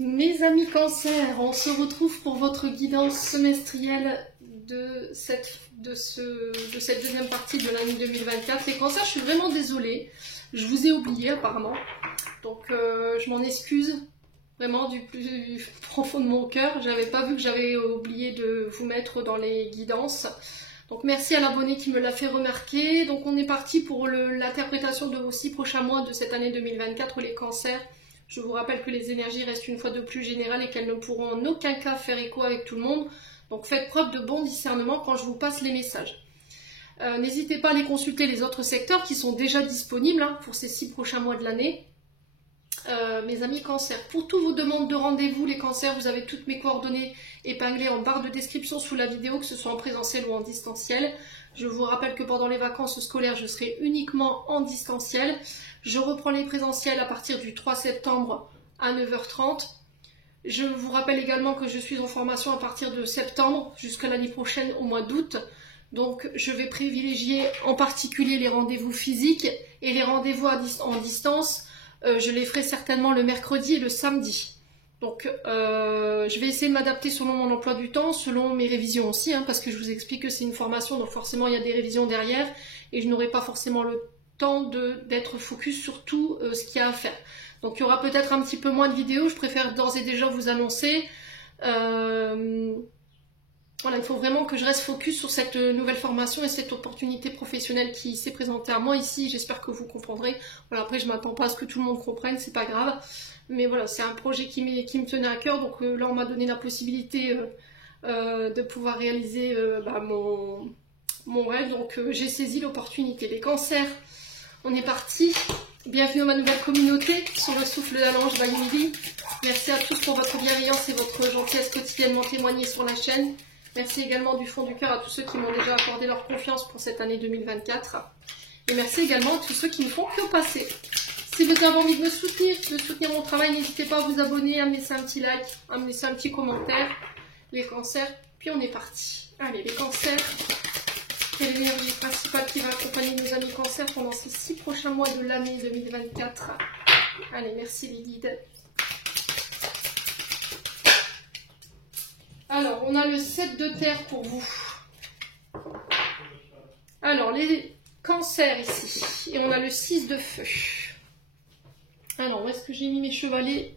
Mes amis Cancer, on se retrouve pour votre guidance semestrielle de cette deuxième partie de l'année 2024. Les Cancers, je suis vraiment désolée, je vous ai oublié apparemment, donc je m'en excuse vraiment du plus profond de mon cœur. J'avais pas vu que j'avais oublié de vous mettre dans les guidances. Donc merci à l'abonné qui me l'a fait remarquer. Donc on est parti pour l'interprétation de vos 6 prochains mois de cette année 2024, les Cancers. Je vous rappelle que les énergies restent une fois de plus générales et qu'elles ne pourront en aucun cas faire écho avec tout le monde. Donc faites preuve de bon discernement quand je vous passe les messages. N'hésitez pas à aller consulter les autres secteurs qui sont déjà disponibles pour ces 6 prochains mois de l'année. Mes amis Cancer, pour toutes vos demandes de rendez-vous, les Cancers, vous avez toutes mes coordonnées épinglées en barre de description sous la vidéo, que ce soit en présentiel ou en distanciel. Je vous rappelle que pendant les vacances scolaires, je serai uniquement en distanciel. Je reprends les présentiels à partir du 3 septembre à 9h30. Je vous rappelle également que je suis en formation à partir de septembre jusqu'à l'année prochaine au mois d'août. Donc je vais privilégier en particulier les rendez-vous physiques et les rendez-vous en distance. Je les ferai certainement le mercredi et le samedi. Donc je vais essayer de m'adapter selon mon emploi du temps, selon mes révisions aussi, parce que je vous explique que c'est une formation, donc forcément il y a des révisions derrière et je n'aurai pas forcément le temps d'être focus sur tout ce qu'il y a à faire. Donc il y aura peut-être un petit peu moins de vidéos, je préfère d'ores et déjà vous annoncer. Voilà, il faut vraiment que je reste focus sur cette nouvelle formation et cette opportunité professionnelle qui s'est présentée à moi ici. J'espère que vous comprendrez. Voilà, après, je ne m'attends pas à ce que tout le monde comprenne, c'est pas grave. Mais voilà, c'est un projet qui me tenait à cœur. Donc là, on m'a donné la possibilité de pouvoir réaliser mon rêve. Donc j'ai saisi l'opportunité. Les Cancers, on est parti. Bienvenue à ma nouvelle communauté sur le souffle de la Louange by Midi. Merci à tous pour votre bienveillance et votre gentillesse quotidiennement témoignée sur la chaîne. Merci également du fond du cœur à tous ceux qui m'ont déjà accordé leur confiance pour cette année 2024. Et merci également à tous ceux qui ne font que passer. Si vous avez envie de soutenir mon travail, n'hésitez pas à vous abonner, à me laisser un petit like, à me laisser un petit commentaire. Les Cancers, puis on est parti. Allez, les Cancers, quelle est l'énergie principale qui va accompagner nos amis Cancers pendant ces 6 prochains mois de l'année 2024? Allez, merci les guides. Alors, on a le 7 de terre pour vous. Alors, les Cancers ici. Et on a le 6 de feu. Alors, où est-ce que j'ai mis mes chevalets?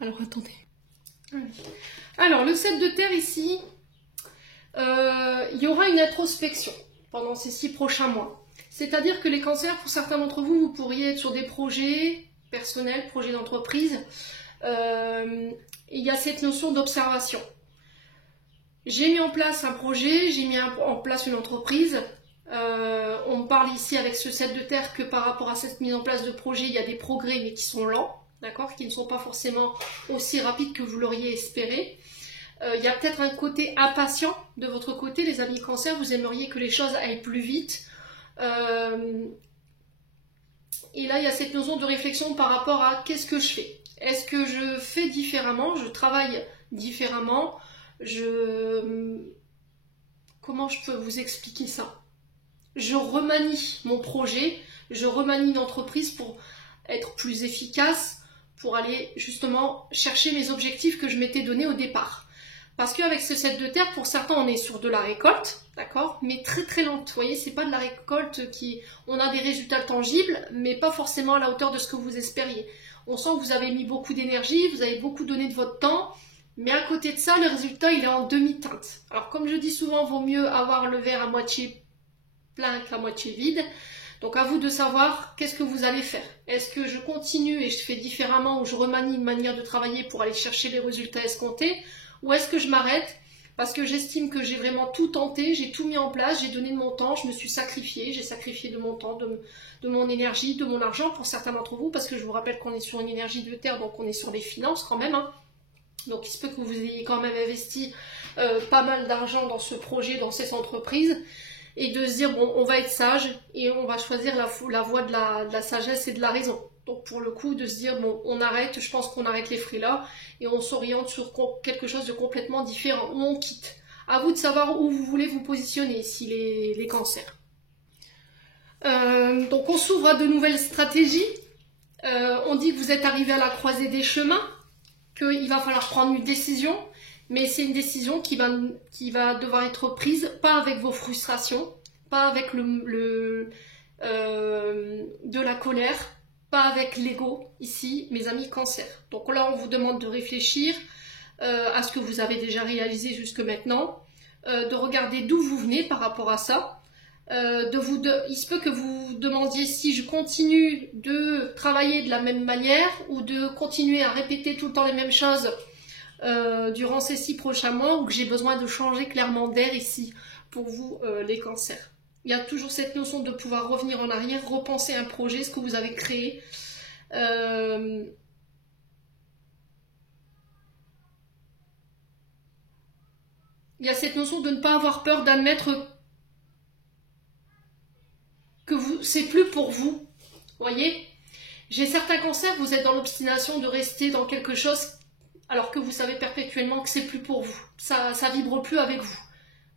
Alors, attendez. Allez. Alors, le 7 de terre ici, il y aura une introspection pendant ces 6 prochains mois. C'est-à-dire que les Cancers, pour certains d'entre vous, vous pourriez être sur des projets personnels, projets d'entreprise. Il y a cette notion d'observation. J'ai mis en place un projet, j'ai mis en place une entreprise. On parle ici avec ce 7 de terre que par rapport à cette mise en place de projet, il y a des progrès mais qui sont lents, d'accord, qui ne sont pas forcément aussi rapides que vous l'auriez espéré. Il y a peut-être un côté impatient de votre côté, les amis Cancers, vous aimeriez que les choses aillent plus vite. Et là, il y a cette notion de réflexion par rapport à qu'est-ce que je fais. Est-ce que je fais différemment, je travaille différemment? Comment je peux vous expliquer ça? Je remanie mon projet, je remanie l'entreprise pour être plus efficace, pour aller justement chercher les objectifs que je m'étais donnés au départ. Parce qu'avec ce 7 de terre, pour certains, on est sur de la récolte, d'accord, mais très très lente. Vous voyez, c'est pas de la récolte on a des résultats tangibles, mais pas forcément à la hauteur de ce que vous espériez. On sent que vous avez mis beaucoup d'énergie, vous avez beaucoup donné de votre temps. Mais à côté de ça, le résultat, il est en demi-teinte. Alors, comme je dis souvent, vaut mieux avoir le verre à moitié plein qu'à moitié vide. Donc, à vous de savoir qu'est-ce que vous allez faire. Est-ce que je continue et je fais différemment ou je remanie une manière de travailler pour aller chercher les résultats escomptés? Ou est-ce que je m'arrête parce que j'estime que j'ai vraiment tout tenté, j'ai tout mis en place, j'ai donné de mon temps, je me suis sacrifiée, j'ai sacrifié de mon temps, de mon énergie, de mon argent pour certains d'entre vous, parce que je vous rappelle qu'on est sur une énergie de terre, donc on est sur les finances quand même, Donc il se peut que vous ayez quand même investi pas mal d'argent dans ce projet, dans cette entreprise, et de se dire, bon, on va être sage, et on va choisir la voie de la sagesse et de la raison. Donc pour le coup, de se dire, bon, on arrête, je pense qu'on arrête les frais là, et on s'oriente sur quelque chose de complètement différent, ou on quitte. À vous de savoir où vous voulez vous positionner, ici les Cancers. Donc on s'ouvre à de nouvelles stratégies. On dit que vous êtes arrivé à la croisée des chemins. qu'il va falloir prendre une décision, mais c'est une décision qui va devoir être prise, pas avec vos frustrations, pas avec de la colère, pas avec l'ego ici, mes amis Cancer. Donc là, on vous demande de réfléchir à ce que vous avez déjà réalisé jusque maintenant, de regarder d'où vous venez par rapport à ça. Il se peut que vous vous demandiez si je continue de travailler de la même manière ou de continuer à répéter tout le temps les mêmes choses durant ces 6 prochains mois, ou que j'ai besoin de changer clairement d'air ici pour vous les cancers. Il y a toujours cette notion de pouvoir revenir en arrière, repenser un projet, ce que vous avez créé. Il y a cette notion de ne pas avoir peur d'admettre que c'est plus pour vous. Voyez, j'ai certains cancers, vous êtes dans l'obstination de rester dans quelque chose alors que vous savez perpétuellement que c'est plus pour vous. Ça vibre plus avec vous.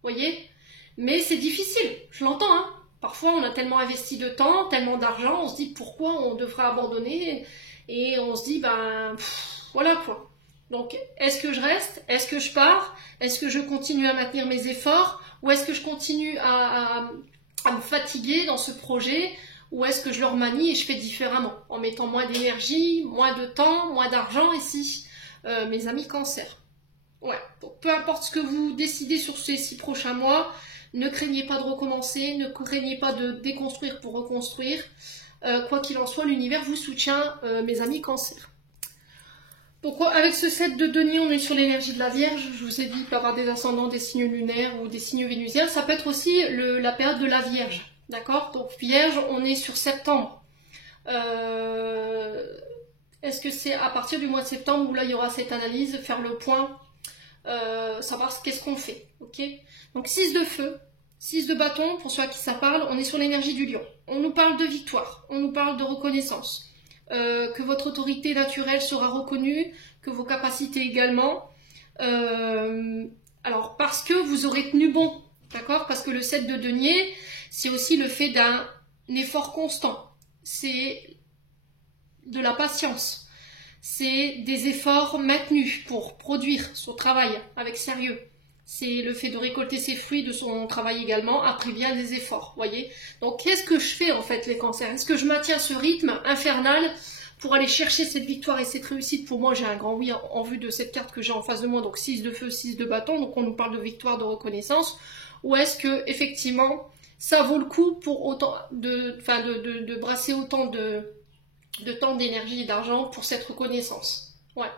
Voyez, mais c'est difficile, je l'entends, hein. Parfois, on a tellement investi de temps, tellement d'argent, on se dit pourquoi on devrait abandonner, et on se dit, voilà quoi. Donc, est-ce que je reste? Est-ce que je pars? Est-ce que je continue à maintenir mes efforts? Ou est-ce que je continue à me fatiguer dans ce projet? Ou est-ce que je le remanie et je fais différemment, en mettant moins d'énergie, moins de temps, moins d'argent ici, mes amis Cancer. Ouais, donc peu importe ce que vous décidez sur ces 6 prochains mois, ne craignez pas de recommencer, ne craignez pas de déconstruire pour reconstruire. Quoi qu'il en soit, l'univers vous soutient, mes amis Cancer. Donc avec ce set de deniers, on est sur l'énergie de la Vierge. Je vous ai dit, il peut y avoir des ascendants, des signes lunaires ou des signes vénusiens. Ça peut être aussi la période de la Vierge. D'accord? Donc Vierge, on est sur septembre. Est-ce que c'est à partir du mois de septembre où là il y aura cette analyse, faire le point, savoir qu'est-ce qu'on fait, ok? Donc 6 de feu, 6 de bâton, pour ceux à qui ça parle, on est sur l'énergie du lion. On nous parle de victoire, on nous parle de reconnaissance, que votre autorité naturelle sera reconnue, que vos capacités également. Alors parce que vous aurez tenu bon, d'accord? Parce que le 7 de denier, c'est aussi le fait d'un effort constant. C'est de la patience. C'est des efforts maintenus pour produire son travail avec sérieux. C'est le fait de récolter ses fruits de son travail également, après bien des efforts, voyez. Donc qu'est-ce que je fais en fait les cancers? Est-ce que je maintiens ce rythme infernal pour aller chercher cette victoire et cette réussite? Pour moi, j'ai un grand oui en vue de cette carte que j'ai en face de moi, donc 6 de feu, 6 de bâton, donc on nous parle de victoire, de reconnaissance. Ou est-ce que effectivement ça vaut le coup pour autant de brasser autant de temps, d'énergie et d'argent pour cette reconnaissance? Ouais.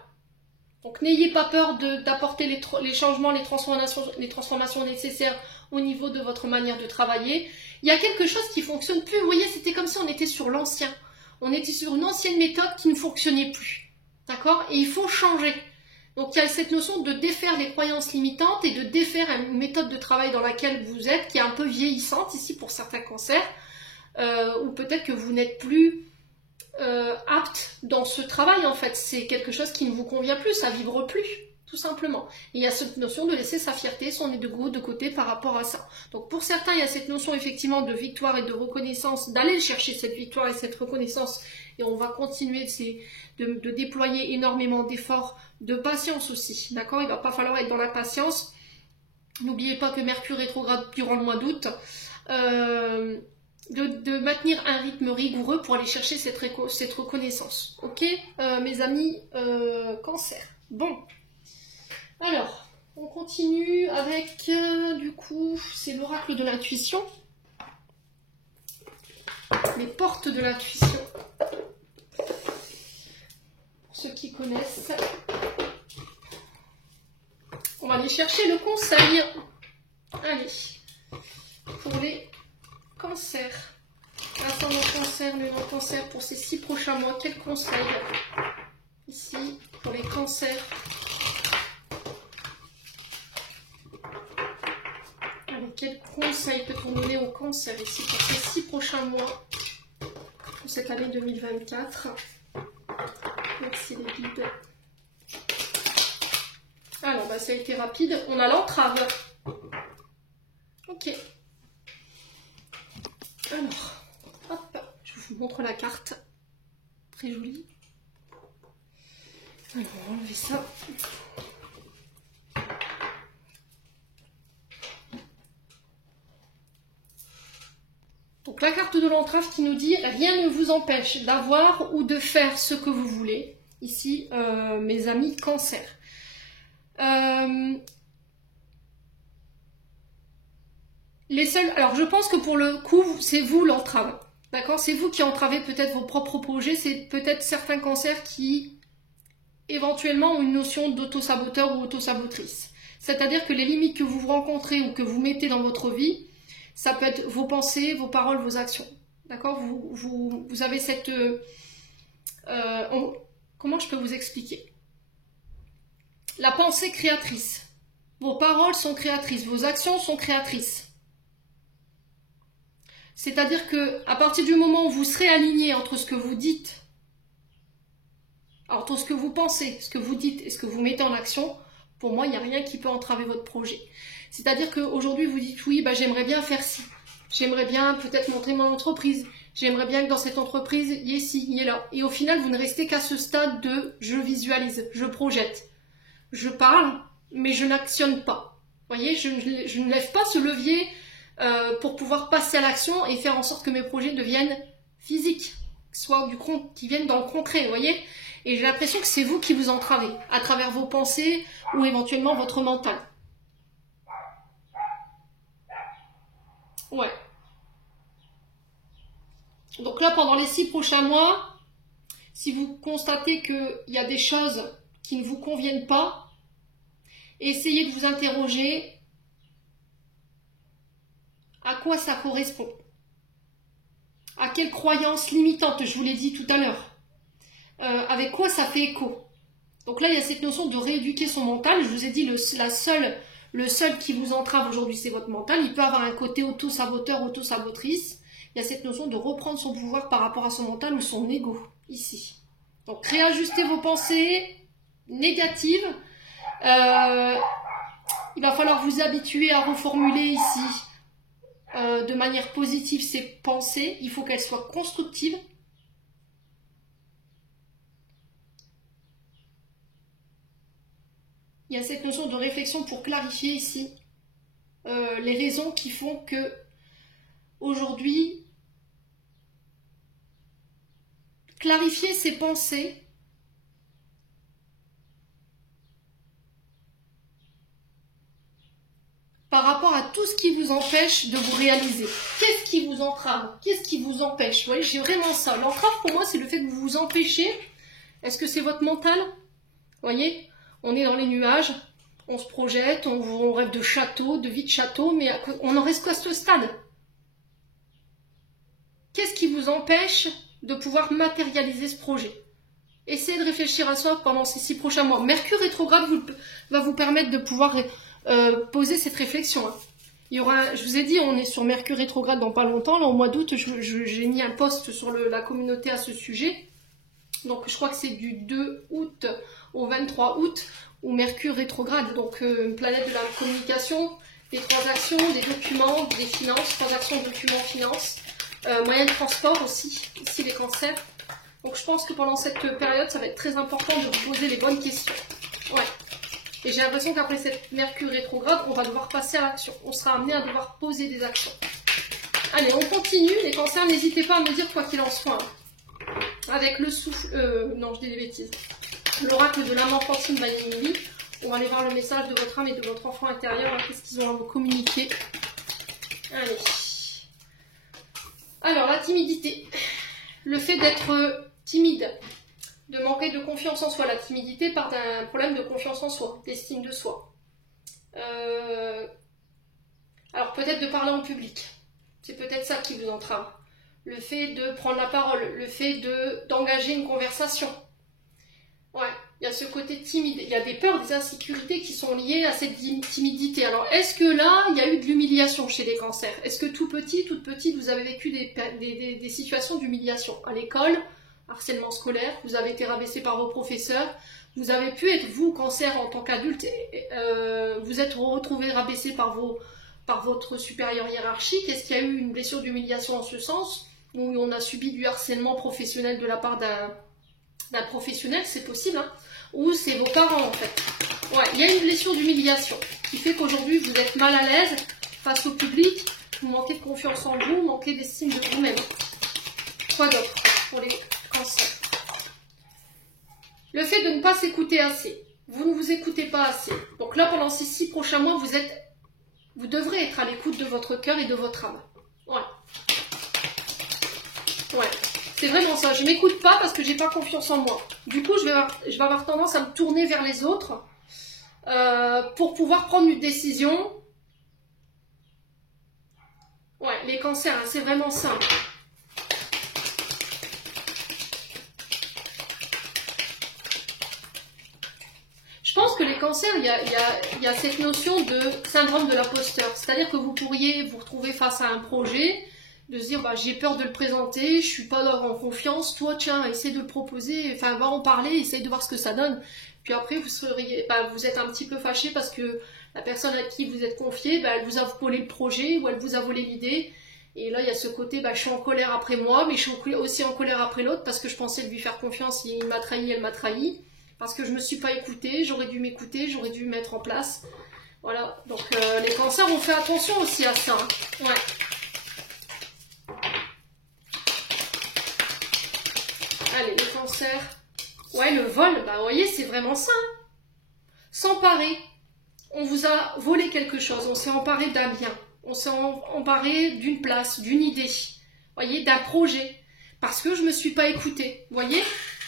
Donc n'ayez pas peur d'apporter les changements, les transformations nécessaires au niveau de votre manière de travailler. Il y a quelque chose qui ne fonctionne plus. Vous voyez, c'était comme si on était sur l'ancien. On était sur une ancienne méthode qui ne fonctionnait plus. D'accord? Et il faut changer. Donc il y a cette notion de défaire les croyances limitantes et de défaire une méthode de travail dans laquelle vous êtes, qui est un peu vieillissante ici pour certains cancers, ou peut-être que vous n'êtes plus apte dans ce travail en fait. C'est quelque chose qui ne vous convient plus, ça vibre plus, tout simplement. Et il y a cette notion de laisser sa fierté, son ego de côté par rapport à ça. Donc pour certains, il y a cette notion effectivement de victoire et de reconnaissance, d'aller chercher cette victoire et cette reconnaissance, et on va continuer de déployer énormément d'efforts, de patience aussi, d'accord? Il ne va pas falloir être dans la patience. N'oubliez pas que Mercure rétrograde durant le mois d'août, de maintenir un rythme rigoureux pour aller chercher cette reconnaissance. Ok, mes amis Cancer. Bon, alors, on continue avec, du coup, c'est l'oracle de l'intuition. Les portes de l'intuition. Pour ceux qui connaissent. On va aller chercher le conseil. Allez, pour les Cancer. Ascendant Cancer, lune en Cancer pour ces 6 prochains mois. Quel conseil ici pour les cancers? Alors, quel conseil peut-on donner aux cancers ici pour ces 6 prochains mois pour cette année 2024? Merci les guides. Alors, ça a été rapide. On a l'entrave. Ok. Alors, hop, je vous montre la carte. Très jolie. Alors, on va enlever ça. Donc la carte de l'entrave qui nous dit « Rien ne vous empêche d'avoir ou de faire ce que vous voulez ». Ici, mes amis Cancer. Alors je pense que pour le coup, c'est vous l'entrave. D'accord? C'est vous qui entravez peut-être vos propres projets. C'est peut-être certains cancers qui éventuellement ont une notion d'auto-saboteur ou auto-sabotrice. C'est-à-dire que les limites que vous rencontrez ou que vous mettez dans votre vie, ça peut être vos pensées, vos paroles, vos actions. D'accord? Vous avez cette... comment je peux vous expliquer? La pensée créatrice. Vos paroles sont créatrices, vos actions sont créatrices. C'est-à-dire que à partir du moment où vous serez aligné entre ce que vous dites, entre ce que vous pensez, ce que vous dites et ce que vous mettez en action, pour moi, il n'y a rien qui peut entraver votre projet. C'est-à-dire qu'aujourd'hui, vous dites oui, bah, j'aimerais bien faire ci. J'aimerais bien peut-être montrer mon entreprise. J'aimerais bien que dans cette entreprise, il y ait ci, il y ait là. Et au final, vous ne restez qu'à ce stade de je visualise, je projette. Je parle, mais je n'actionne pas. Vous voyez, je ne lève pas ce levier pour pouvoir passer à l'action et faire en sorte que mes projets deviennent physiques, qui viennent dans le concret, vous voyez. Et j'ai l'impression que c'est vous qui vous entravez, à travers vos pensées ou éventuellement votre mental. Ouais. Donc là, pendant les 6 prochains mois, si vous constatez qu'il y a des choses qui ne vous conviennent pas, essayez de vous interroger à quoi ça correspond. À quelle croyance limitante, je vous l'ai dit tout à l'heure. Avec quoi ça fait écho. Donc là, il y a cette notion de rééduquer son mental. Je vous ai dit, le seul qui vous entrave aujourd'hui, c'est votre mental. Il peut avoir un côté auto-saboteur, auto-sabotrice. Il y a cette notion de reprendre son pouvoir par rapport à son mental ou son ego, ici. Donc, réajuster vos pensées négatives. Il va falloir vous habituer à reformuler ici de manière positive ces pensées. Il faut qu'elles soient constructives. Il y a cette notion de réflexion pour clarifier ici les raisons qui font que aujourd'hui, clarifier ses pensées par rapport à tout ce qui vous empêche de vous réaliser. Qu'est-ce qui vous entrave? Qu'est-ce qui vous empêche? Vous voyez, j'ai vraiment ça. L'entrave pour moi, c'est le fait que vous vous empêchez. Est-ce que c'est votre mental? Vous voyez? On est dans les nuages, on se projette, on rêve de château, de vie de château, mais on en reste qu'à ce stade. Qu'est-ce qui vous empêche de pouvoir matérialiser ce projet? Essayez de réfléchir à ça pendant ces 6 prochains mois. Mercure rétrograde va vous permettre de pouvoir poser cette réflexion. Je vous ai dit, on est sur Mercure rétrograde dans pas longtemps. Là, au mois d'août, j'ai mis un post sur la communauté à ce sujet. Donc, je crois que c'est du 2 août au 23 août, où Mercure rétrograde, donc une planète de la communication, des transactions, des documents, des finances, transactions, documents, finances, moyens de transport aussi, ici les cancers. Donc je pense que pendant cette période, ça va être très important de vous poser les bonnes questions. Ouais. Et j'ai l'impression qu'après cette Mercure rétrograde, on va devoir passer à l'action. On sera amené à devoir poser des actions. Allez, on continue. Les cancers, n'hésitez pas à me dire quoi qu'il en soit. Avec le souffle... non, je dis des bêtises. L'oracle de l'âme enfantine Vanille. On va aller voir le message de votre âme et de votre enfant intérieur. Qu'est-ce qu'ils ont à vous communiquer? Allez. Alors, la timidité. Le fait d'être timide, de manquer de confiance en soi. La timidité part d'un problème de confiance en soi, d'estime de soi. Alors, peut-être de parler en public. C'est peut-être ça qui vous entrave. Le fait de prendre la parole, le fait d'engager une conversation. Ouais, il y a ce côté timide. Il y a des peurs, des insécurités qui sont liées à cette timidité. Alors, est-ce que là, il y a eu de l'humiliation chez les cancers? Est-ce que tout petit, toute petite, vous avez vécu des situations d'humiliation à l'école, harcèlement scolaire, vous avez été rabaissé par vos professeurs, vous avez pu être, vous, cancer, en tant qu'adulte, vous êtes retrouvé rabaissé par votre supérieur hiérarchique? Est-ce qu'il y a eu une blessure d'humiliation en ce sens, où on a subi du harcèlement professionnel de la part d'un professionnel, c'est possible, hein, ou c'est vos parents en fait. Ouais, il y a une blessure d'humiliation qui fait qu'aujourd'hui vous êtes mal à l'aise face au public, vous manquez de confiance en vous, manquez d'estime de vous-même. Quoi d'autre pour les cancers? Le fait de ne pas s'écouter assez. Vous ne vous écoutez pas assez. Donc là, pendant ces 6 prochains mois, vous devrez être à l'écoute de votre cœur et de votre âme. Ouais. Ouais. C'est vraiment ça. Je ne m'écoute pas parce que j'ai pas confiance en moi. Du coup, je vais avoir tendance à me tourner vers les autres pour pouvoir prendre une décision. Ouais, les cancers, hein, c'est vraiment simple. Je pense que les cancers, il y a cette notion de syndrome de l'imposteur. C'est-à-dire que vous pourriez vous retrouver face à un projet, de se dire bah, j'ai peur de le présenter, je suis pas en confiance, toi tiens, essaie de le proposer, enfin va en parler, essaye de voir ce que ça donne. Puis après vous êtes un petit peu fâché parce que la personne à qui vous êtes confié, bah, elle vous a volé le projet ou elle vous a volé l'idée. Et là il y a ce côté, bah, je suis en colère après moi, mais je suis aussi en colère après l'autre parce que je pensais lui faire confiance, il m'a trahi, elle m'a trahi. Parce que je ne me suis pas écoutée, j'aurais dû m'écouter, j'aurais dû mettre en place. Voilà, donc les cancers, on fait attention aussi à ça. Hein. Ouais. Allez, les cancers. Ouais, le vol, bah vous voyez, c'est vraiment ça. Hein. S'emparer. On vous a volé quelque chose, on s'est emparé d'un bien. On s'est emparé d'une place, d'une idée. Vous voyez, d'un projet. Parce que je ne me suis pas écoutée. Vous voyez ?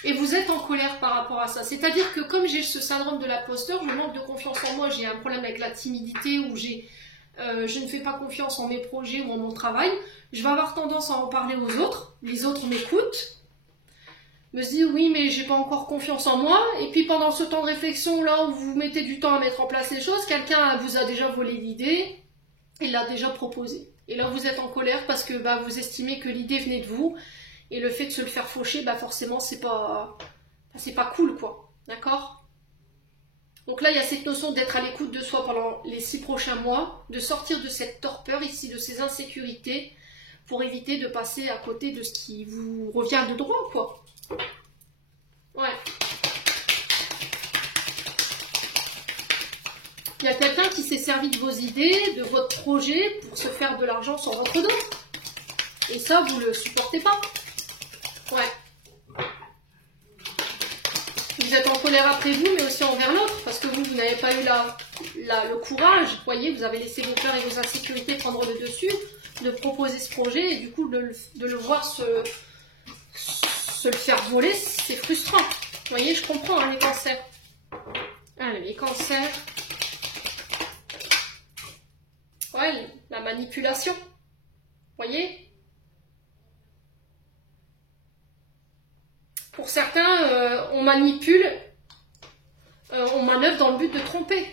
Et vous êtes en colère par rapport à ça. C'est-à-dire que comme j'ai ce syndrome de l'imposteur, je manque de confiance en moi, j'ai un problème avec la timidité ou je ne fais pas confiance en mes projets ou en mon travail, je vais avoir tendance à en parler aux autres. Les autres m'écoutent, me disent oui mais j'ai pas encore confiance en moi. Et puis pendant ce temps de réflexion là où vous mettez du temps à mettre en place les choses, quelqu'un vous a déjà volé l'idée et l'a déjà proposé. Et là vous êtes en colère parce que bah, vous estimez que l'idée venait de vous. Et le fait de se le faire faucher, bah forcément, c'est pas cool, quoi. D'accord? Donc là, il y a cette notion d'être à l'écoute de soi pendant les 6 prochains mois, de sortir de cette torpeur ici, de ces insécurités, pour éviter de passer à côté de ce qui vous revient de droit, quoi. Ouais. Il y a quelqu'un qui s'est servi de vos idées, de votre projet, pour se faire de l'argent sur votre dos. Et ça, vous le supportez pas. Ouais. Vous êtes en colère après vous, mais aussi envers l'autre, parce que vous n'avez pas eu le courage, vous voyez, vous avez laissé vos peurs et vos insécurités prendre le dessus, de proposer ce projet, et du coup, de le voir se le faire voler, c'est frustrant. Vous voyez, je comprends, hein, les cancers. Allez, les cancers. Ouais, la manipulation. Vous voyez ? Pour certains, on manipule, on manœuvre dans le but de tromper.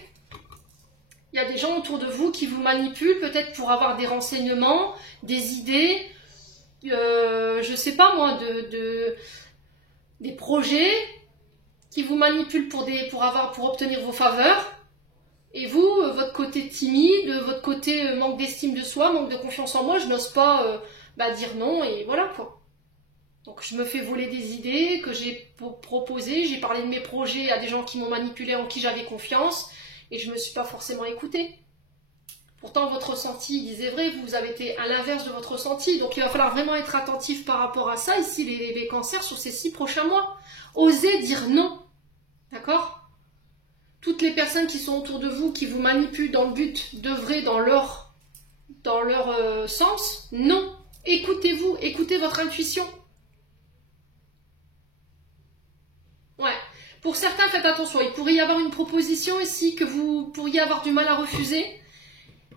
Il y a des gens autour de vous qui vous manipulent, peut-être pour avoir des renseignements, des idées, je ne sais pas moi, des projets qui vous manipulent pour obtenir vos faveurs. Et vous, votre côté timide, votre côté manque d'estime de soi, manque de confiance en moi, je n'ose pas dire non et voilà quoi. Donc je me fais voler des idées que j'ai proposées, j'ai parlé de mes projets à des gens qui m'ont manipulé, en qui j'avais confiance, et je ne me suis pas forcément écoutée. Pourtant votre ressenti disait vrai, vous avez été à l'inverse de votre ressenti, donc il va falloir vraiment être attentif par rapport à ça, ici les cancers sur ces 6 prochains mois. Osez dire non, d'accord ? Toutes les personnes qui sont autour de vous, qui vous manipulent dans le but d'œuvrer dans leur sens, non. Écoutez-vous, écoutez votre intuition. Ouais. Pour certains, faites attention. Il pourrait y avoir une proposition ici que vous pourriez avoir du mal à refuser.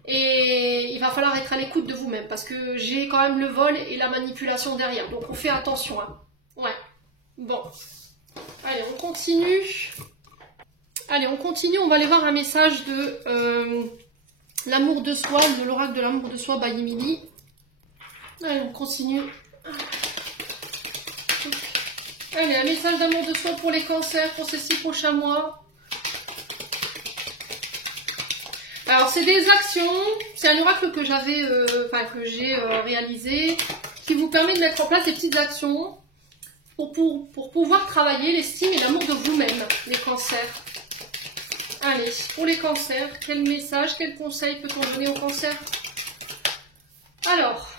Et il va falloir être à l'écoute de vous-même. Parce que j'ai quand même le vol et la manipulation derrière. Donc on fait attention. Hein. Ouais. Bon. Allez, on continue. On va aller voir un message de l'amour de soi, de l'oracle de l'amour de soi by Emily. Allez, on continue. Allez, un message d'amour de soi pour les cancers pour ces 6 prochains mois. Alors, c'est des actions. C'est un oracle que j'ai réalisé qui vous permet de mettre en place des petites actions pour pouvoir travailler l'estime et l'amour de vous-même, les cancers. Allez, pour les cancers, quel message, quel conseil peut-on donner aux cancers? Alors,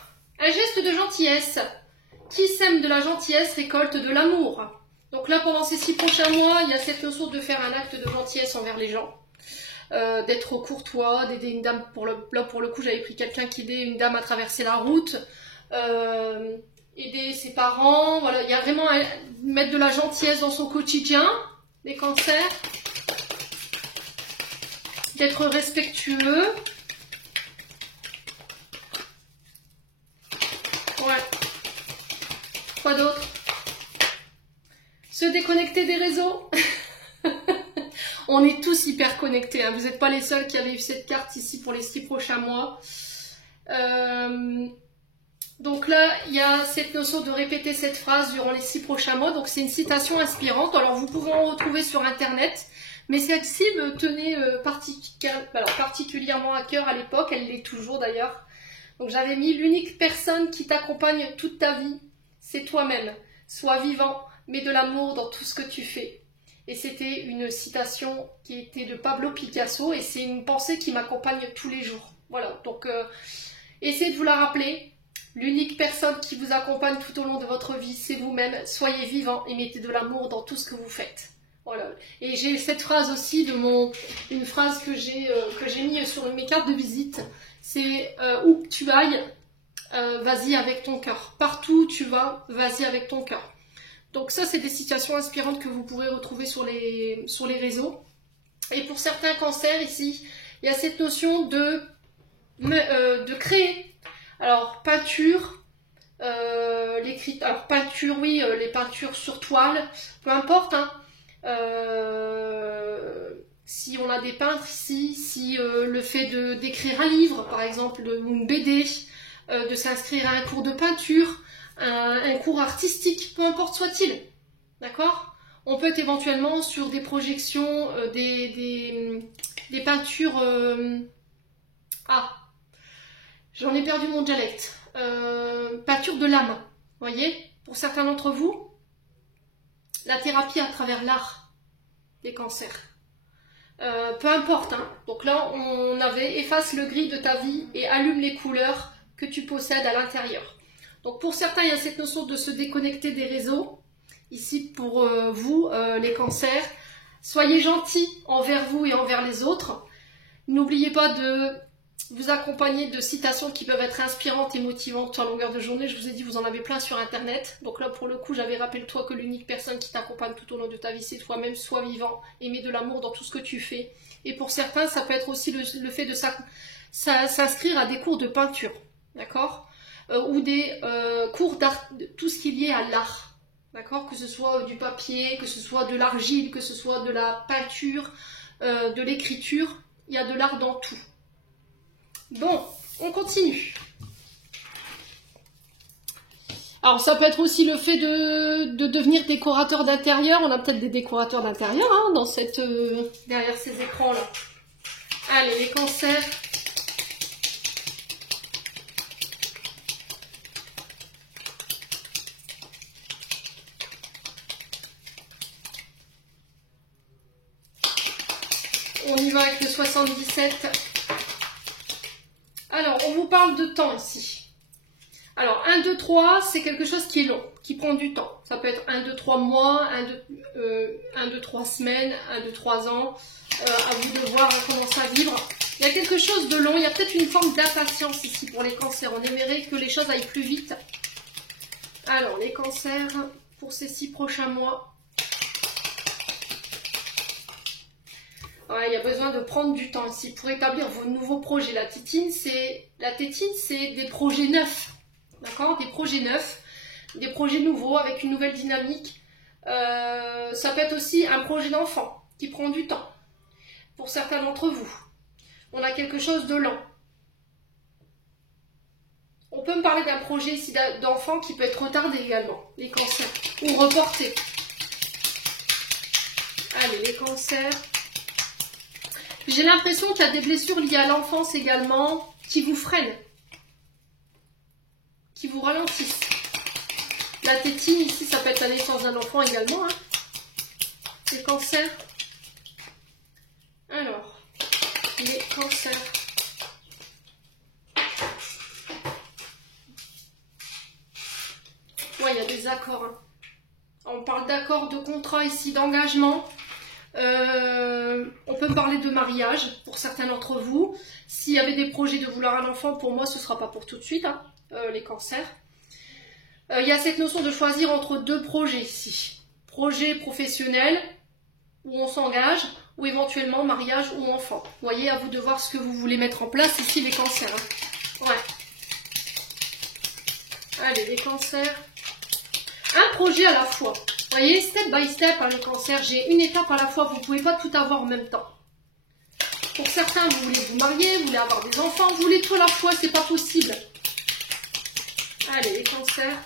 un geste de gentillesse. Qui sème de la gentillesse récolte de l'amour. Donc là, pendant ces 6 prochains mois, il y a cette notion de faire un acte de gentillesse envers les gens. D'être courtois, d'aider une dame, là pour le coup j'avais pris quelqu'un qui aidait une dame à traverser la route, aider ses parents, voilà, il y a vraiment mettre de la gentillesse dans son quotidien, les cancers, d'être respectueux, ouais, quoi d'autre? Se déconnecter des réseaux. On est tous hyper connectés, hein. Vous n'êtes pas les seuls qui avez eu cette carte ici pour les 6 prochains mois. Donc là, il y a cette notion de répéter cette phrase durant les 6 prochains mois. Donc c'est une citation inspirante. Alors vous pouvez en retrouver sur internet. Mais celle-ci me tenait particulièrement à cœur à l'époque. Elle l'est toujours d'ailleurs. Donc j'avais mis: l'unique personne qui t'accompagne toute ta vie, c'est toi-même. Sois vivant, mets de l'amour dans tout ce que tu fais. Et c'était une citation qui était de Pablo Picasso et c'est une pensée qui m'accompagne tous les jours. Voilà, donc essayez de vous la rappeler. L'unique personne qui vous accompagne tout au long de votre vie, c'est vous-même. Soyez vivant et mettez de l'amour dans tout ce que vous faites. Voilà. Et j'ai cette phrase aussi une phrase que j'ai mis sur mes cartes de visite. C'est où que tu ailles, vas-y avec ton cœur. Partout où tu vas, vas-y avec ton cœur. Donc ça, c'est des situations inspirantes que vous pourrez retrouver sur les réseaux. Et pour certains cancers, ici, il y a cette notion de créer. Alors, peinture, alors peinture, oui, les peintures sur toile, peu importe, hein. Si on a des peintres ici, si le fait d'écrire un livre, par exemple, ou une BD, de s'inscrire à un cours de peinture, un cours artistique, peu importe soit-il, d'accord? On peut être éventuellement sur des projections, des peintures... j'en ai perdu mon dialecte. Peinture de l'âme, voyez? Pour certains d'entre vous, la thérapie à travers l'art des cancers. Peu importe, hein. Donc là, on avait efface le gris de ta vie et allume les couleurs que tu possèdes à l'intérieur. Donc pour certains, il y a cette notion de se déconnecter des réseaux. Ici, pour vous, les cancers, soyez gentils envers vous et envers les autres. N'oubliez pas de vous accompagner de citations qui peuvent être inspirantes et motivantes à longueur de journée. Je vous ai dit, vous en avez plein sur Internet. Donc là, pour le coup, j'avais rappelle-toi que l'unique personne qui t'accompagne tout au long de ta vie, c'est toi-même. Sois vivant et mets de l'amour dans tout ce que tu fais. Et pour certains, ça peut être aussi le fait de s'inscrire à des cours de peinture, d'accord? Ou des cours d'art, tout ce qui est lié à l'art, d'accord? Que ce soit du papier, que ce soit de l'argile, que ce soit de la peinture, de l'écriture, il y a de l'art dans tout. Bon, on continue. Alors ça peut être aussi le fait de devenir décorateur d'intérieur. On a peut-être des décorateurs d'intérieur, hein, dans derrière ces écrans-là. Allez, les cancers. On y va avec le 77. Alors, on vous parle de temps ici. Alors, 1, 2, 3, c'est quelque chose qui est long, qui prend du temps. Ça peut être 1, 2, 3 mois, 1, 2, 3 semaines, 1, 2, 3 ans. À vous de voir comment ça vibre. Il y a quelque chose de long, il y a peut-être une forme d'impatience ici pour les cancers. On aimerait que les choses aillent plus vite. Alors, les cancers, pour ces 6 prochains mois. Ouais, il y a besoin de prendre du temps ici pour établir vos nouveaux projets. La tétine, c'est des projets neufs. D'accord? Des projets neufs, des projets nouveaux avec une nouvelle dynamique. Ça peut être aussi un projet d'enfant qui prend du temps. Pour certains d'entre vous, on a quelque chose de lent. On peut me parler d'un projet ici d'enfant qui peut être retardé également, les cancers, ou reporté. Allez, les cancers. J'ai l'impression qu'il y a des blessures liées à l'enfance également qui vous freinent, qui vous ralentissent. La la tétine, ici ça peut être la naissance d'un enfant également. Hein. Les cancers. Alors, les cancers. Ouais, il y a des accords. Hein. On parle d'accords, de contrat ici, d'engagement. On peut parler de mariage pour certains d'entre vous. S'il y avait des projets de vouloir un enfant, pour moi ce ne sera pas pour tout de suite, hein, les cancers. Il y a cette notion de choisir entre deux projets ici. Projet professionnel, où on s'engage, ou éventuellement mariage ou enfant. Vous voyez, à vous de voir ce que vous voulez mettre en place ici, les cancers. Hein. Ouais. Allez, les cancers. Un projet à la fois. Vous voyez, step by step, hein, le cancer, j'ai une étape à la fois, vous ne pouvez pas tout avoir en même temps. Pour certains, vous voulez vous marier, vous voulez avoir des enfants, vous voulez tout à la fois, c'est pas possible. Allez, les cancers.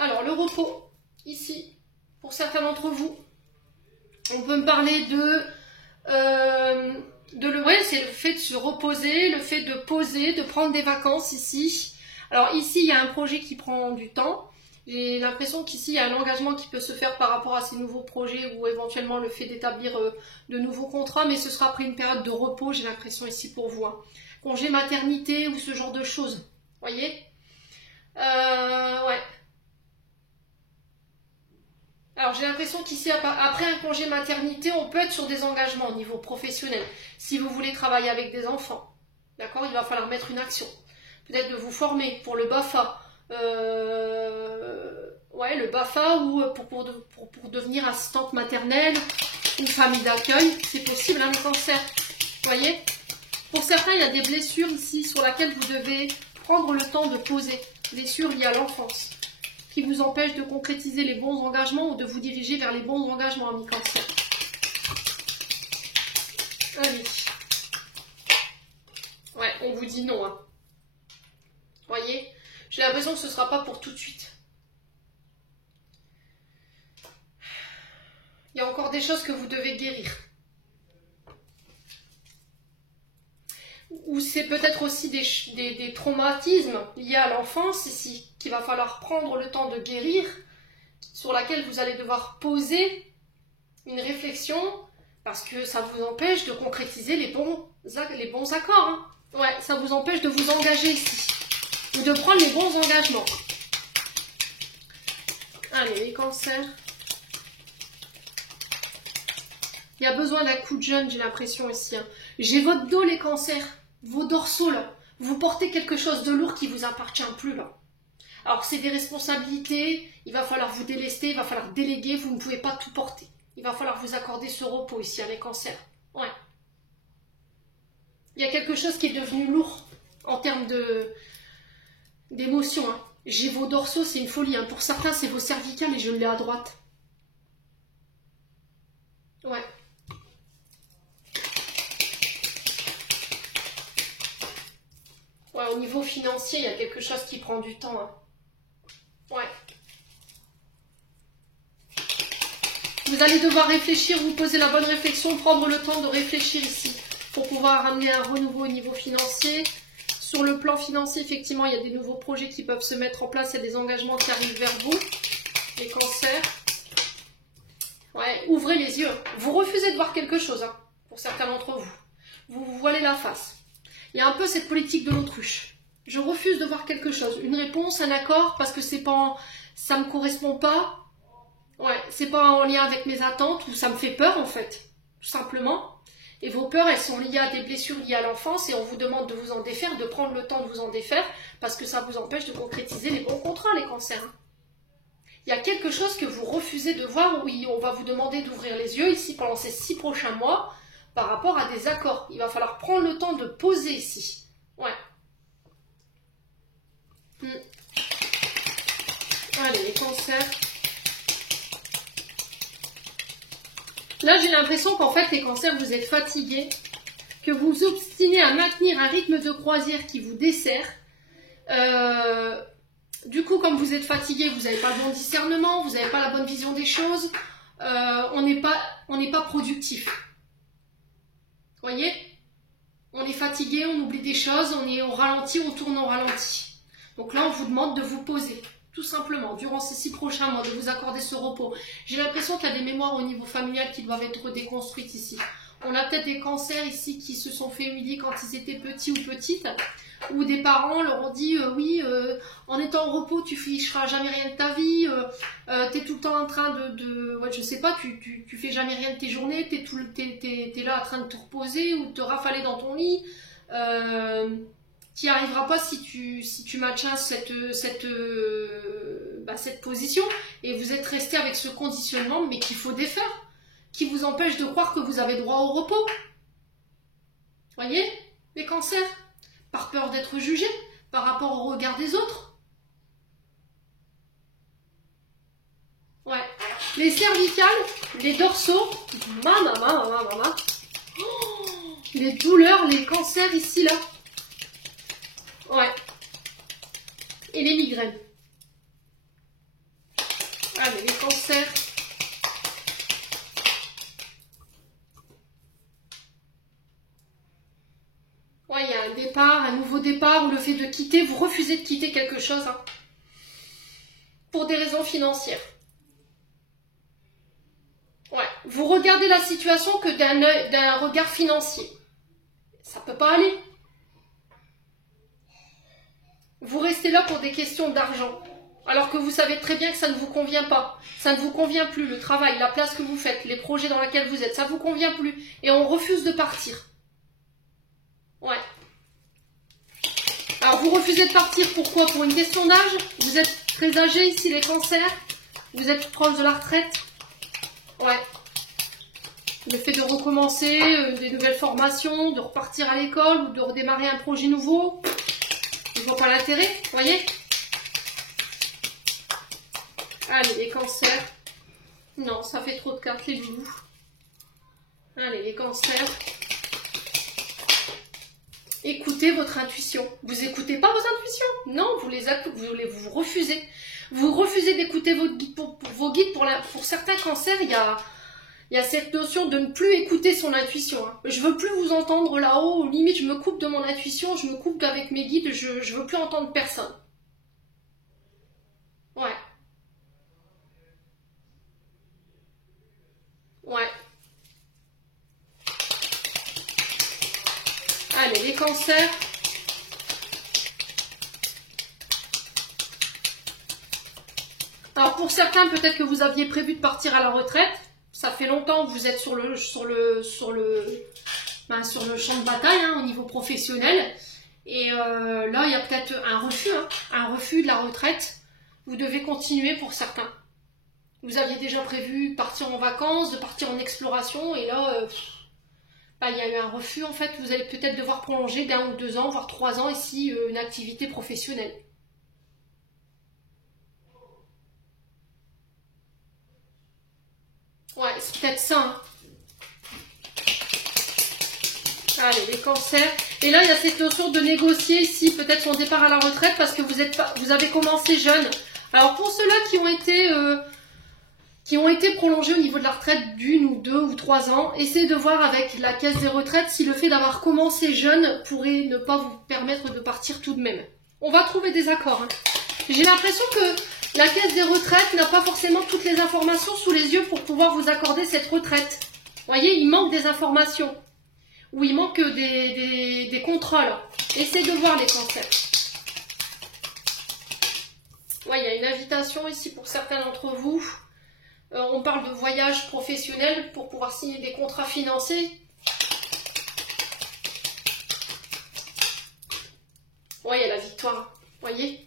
Alors, le repos, ici, pour certains d'entre vous, on peut me parler ouais, c'est le fait de se reposer, le fait de poser, de prendre des vacances ici. Alors ici, il y a un projet qui prend du temps. J'ai l'impression qu'ici, il y a un engagement qui peut se faire par rapport à ces nouveaux projets ou éventuellement le fait d'établir de nouveaux contrats, mais ce sera après une période de repos, j'ai l'impression ici pour vous. Hein. Congé maternité ou ce genre de choses. Vous voyez ouais. Alors j'ai l'impression qu'ici, après un congé maternité, on peut être sur des engagements au niveau professionnel. Si vous voulez travailler avec des enfants, d'accord, il va falloir mettre une action. Peut-être de vous former pour le BAFA. Ouais, le BAFA ou pour devenir assistante maternelle ou famille d'accueil. C'est possible, hein, le cancer. Vous voyez? Pour certains, il y a des blessures ici sur lesquelles vous devez prendre le temps de poser. Blessures liées à l'enfance, qui vous empêche de concrétiser les bons engagements ou de vous diriger vers les bons engagements, amis cancer. Allez. Ouais, on vous dit non. Hein. Voyez, j'ai l'impression que ce ne sera pas pour tout de suite. Il y a encore des choses que vous devez guérir. Ou c'est peut-être aussi des traumatismes liés à l'enfance ici, qu'il va falloir prendre le temps de guérir, sur laquelle vous allez devoir poser une réflexion, parce que ça vous empêche de concrétiser les bons accords. Hein. Ouais, ça vous empêche de vous engager ici, ou de prendre les bons engagements. Allez, les cancers. Il y a besoin d'un coup de jeune, j'ai l'impression ici. Hein. J'ai votre dos, les cancers. Vos dorsaux, là. Vous portez quelque chose de lourd qui ne vous appartient plus, là. Alors, c'est des responsabilités. Il va falloir vous délester. Il va falloir déléguer. Vous ne pouvez pas tout porter. Il va falloir vous accorder ce repos ici, à les cancers. Ouais. Il y a quelque chose qui est devenu lourd en termes d'émotion. Hein. J'ai vos dorsaux, c'est une folie. Hein. Pour certains, c'est vos cervicales et je l'ai à droite. Ouais. Ouais, au niveau financier, il y a quelque chose qui prend du temps. Hein. Ouais. Vous allez devoir réfléchir, vous poser la bonne réflexion, prendre le temps de réfléchir ici pour pouvoir amener un renouveau au niveau financier. Sur le plan financier, effectivement, il y a des nouveaux projets qui peuvent se mettre en place, il y a des engagements qui arrivent vers vous, les cancers. Ouais, ouvrez les yeux. Vous refusez de voir quelque chose, hein, pour certains d'entre vous. Vous vous voilez la face. Il y a un peu cette politique de l'autruche. Je refuse de voir quelque chose. Une réponse, un accord, parce que c'est pas ça me correspond pas. Ouais, c'est pas en lien avec mes attentes, ou ça me fait peur, en fait. Tout simplement. Et vos peurs, elles sont liées à des blessures liées à l'enfance, et on vous demande de vous en défaire, de prendre le temps de vous en défaire, parce que ça vous empêche de concrétiser les bons contrats, les cancers. Hein. Il y a quelque chose que vous refusez de voir, où on va vous demander d'ouvrir les yeux, ici, pendant ces 6 prochains mois, par rapport à des accords. Il va falloir prendre le temps de poser ici. Ouais. Allez, les cancers. Là, j'ai l'impression qu'en fait, les cancers, vous êtes fatigués, que vous vous obstinez à maintenir un rythme de croisière qui vous dessert. Du coup, comme vous êtes fatigué, vous n'avez pas le bon discernement, vous n'avez pas la bonne vision des choses, on n'est pas productif. Voyez, on est fatigué, on oublie des choses, on est au ralenti, on tourne au ralenti. Donc là, on vous demande de vous poser, tout simplement, durant ces 6 prochains mois, de vous accorder ce repos. J'ai l'impression qu'il y a des mémoires au niveau familial qui doivent être déconstruites ici. On a peut-être des cancers ici qui se sont fait humilier quand ils étaient petits ou petites, ou des parents leur ont dit oui, en étant au repos, tu feras jamais rien de ta vie, t'es tout le temps en train ouais, je sais pas, tu fais jamais rien de tes journées, t'es là en train de te reposer ou de te rafaler dans ton lit. T'y arriveras pas si tu maintiens cette position, et vous êtes resté avec ce conditionnement, mais qu'il faut défaire, qui vous empêche de croire que vous avez droit au repos. Voyez, les cancers, par peur d'être jugé, par rapport au regard des autres. Ouais. Les cervicales, les dorsaux, les douleurs, les cancers ici, là. Ouais. Et les migraines. Ah, mais les cancers. Ouais, il y a un départ, un nouveau départ, ou le fait de quitter, vous refusez de quitter quelque chose, hein, pour des raisons financières. Ouais, vous regardez la situation que d'un regard financier. Ça peut pas aller. Vous restez là pour des questions d'argent, alors que vous savez très bien que ça ne vous convient pas. Ça ne vous convient plus, le travail, la place que vous faites, les projets dans lesquels vous êtes, ça ne vous convient plus. Et on refuse de partir. Ouais. Alors vous refusez de partir, pourquoi? Pour une question d'âge? Vous êtes très âgé ici, les cancers? Vous êtes proche de la retraite? Ouais. Le fait de recommencer des nouvelles formations, de repartir à l'école ou de redémarrer un projet nouveau, je vois pas l'intérêt, voyez? Allez, les cancers. Non, ça fait trop de cartes, les loups. Allez, les cancers. Écoutez votre intuition. Vous écoutez pas vos intuitions? Non, vous refusez. Vous refusez d'écouter vos guides. Vos guides pour certains cancers, il y a cette notion de ne plus écouter son intuition. Hein. Je veux plus vous entendre là-haut. Limite, je me coupe de mon intuition. Je me coupe avec mes guides. Je veux plus entendre personne. Ouais. Ouais. Allez, les cancers. Alors pour certains, peut-être que vous aviez prévu de partir à la retraite. Ça fait longtemps que vous êtes sur le champ de bataille, hein, au niveau professionnel. Et là, il y a peut-être un refus de la retraite. Vous devez continuer pour certains. Vous aviez déjà prévu de partir en vacances, de partir en exploration, et là, il y a eu un refus. En fait, vous allez peut-être devoir prolonger d'1 ou 2 ans, voire 3 ans ici, une activité professionnelle. Ouais, c'est peut-être ça. Hein. Allez, les cancers. Et là, il y a cette notion de négocier ici, peut-être son départ à la retraite, parce que vous avez commencé jeune. Alors, pour ceux-là qui ont été prolongés au niveau de la retraite d'1 ou 2 ou 3 ans, essayez de voir avec la caisse des retraites si le fait d'avoir commencé jeune pourrait ne pas vous permettre de partir tout de même. On va trouver des accords. Hein. J'ai l'impression que la caisse des retraites n'a pas forcément toutes les informations sous les yeux pour pouvoir vous accorder cette retraite. Vous voyez, il manque des informations. Ou il manque des contrôles. Essayez de voir les cancers. Ouais, il y a une invitation ici pour certains d'entre vous. On parle de voyage professionnel pour pouvoir signer des contrats financiers. Ouais, il y a la victoire. Voyez ?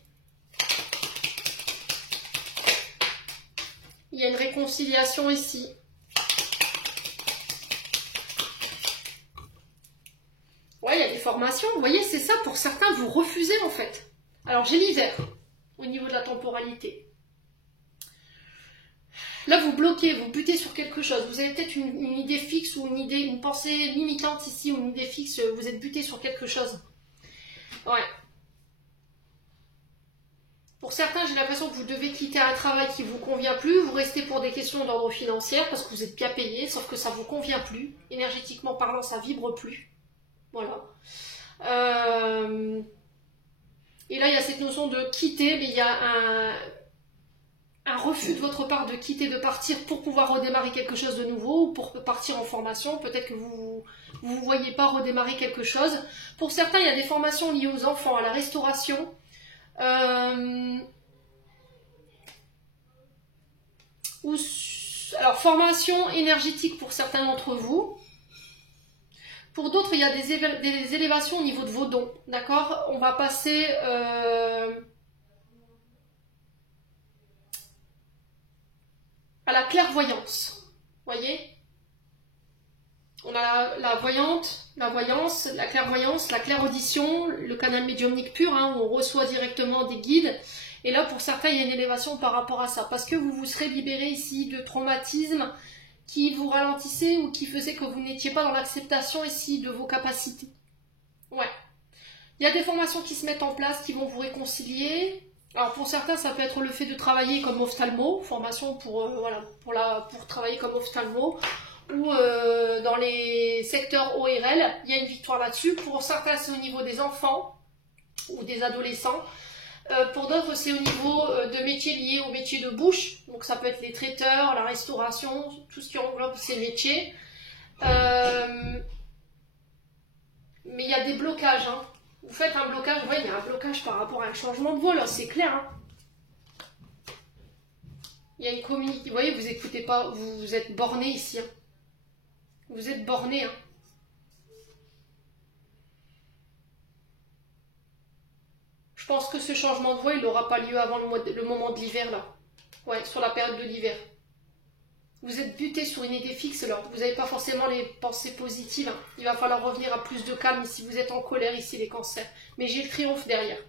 Il y a une réconciliation ici. Ouais, il y a des formations. Vous voyez, c'est ça. Pour certains, vous refusez en fait. Alors, j'ai l'hiver au niveau de la temporalité. Là, vous bloquez, vous butez sur quelque chose. Vous avez peut-être une idée fixe ou une pensée limitante ici, ou une idée fixe. Vous êtes buté sur quelque chose. Ouais. Pour certains, j'ai l'impression que vous devez quitter un travail qui ne vous convient plus. Vous restez pour des questions d'ordre financier parce que vous êtes bien payé, sauf que ça ne vous convient plus. Énergétiquement parlant, ça ne vibre plus. Voilà. Et là, il y a cette notion de quitter, mais il y a un refus de votre part de quitter, de partir pour pouvoir redémarrer quelque chose de nouveau, ou pour partir en formation. Peut-être que vous ne voyez pas redémarrer quelque chose. Pour certains, il y a des formations liées aux enfants, à la restauration. Alors, formation énergétique pour certains d'entre vous. Pour d'autres, il y a des élévations au niveau de vos dons. D'accord? On va passer à la clairvoyance. Voyez? On a la voyance, la clairvoyance, la clairaudition, le canal médiumnique pur, hein, où on reçoit directement des guides. Et là, pour certains, il y a une élévation par rapport à ça. Parce que vous vous serez libéré ici de traumatismes qui vous ralentissaient ou qui faisaient que vous n'étiez pas dans l'acceptation ici de vos capacités. Ouais. Il y a des formations qui se mettent en place, qui vont vous réconcilier. Alors pour certains, ça peut être le fait de travailler comme ophtalmo, formation pour, pour travailler comme ophtalmo, ou dans les secteurs ORL, il y a une victoire là-dessus. Pour certains, c'est au niveau des enfants ou des adolescents. Pour d'autres, c'est au niveau de métiers liés au métier de bouche. Donc ça peut être les traiteurs, la restauration, tout ce qui englobe ces métiers. Mais il y a des blocages. Hein. Vous faites un blocage, ouais, il y a un blocage par rapport à un changement de voie, là, c'est clair. Hein. Il y a une communication. Vous voyez, vous écoutez pas, vous êtes borné ici. Hein. Vous êtes borné. Hein. Je pense que ce changement de voie, il n'aura pas lieu avant le moment de l'hiver, là. Ouais, sur la période de l'hiver. Vous êtes buté sur une idée fixe, là. Vous n'avez pas forcément les pensées positives. Hein. Il va falloir revenir à plus de calme si vous êtes en colère ici, les cancers. Mais j'ai le triomphe derrière.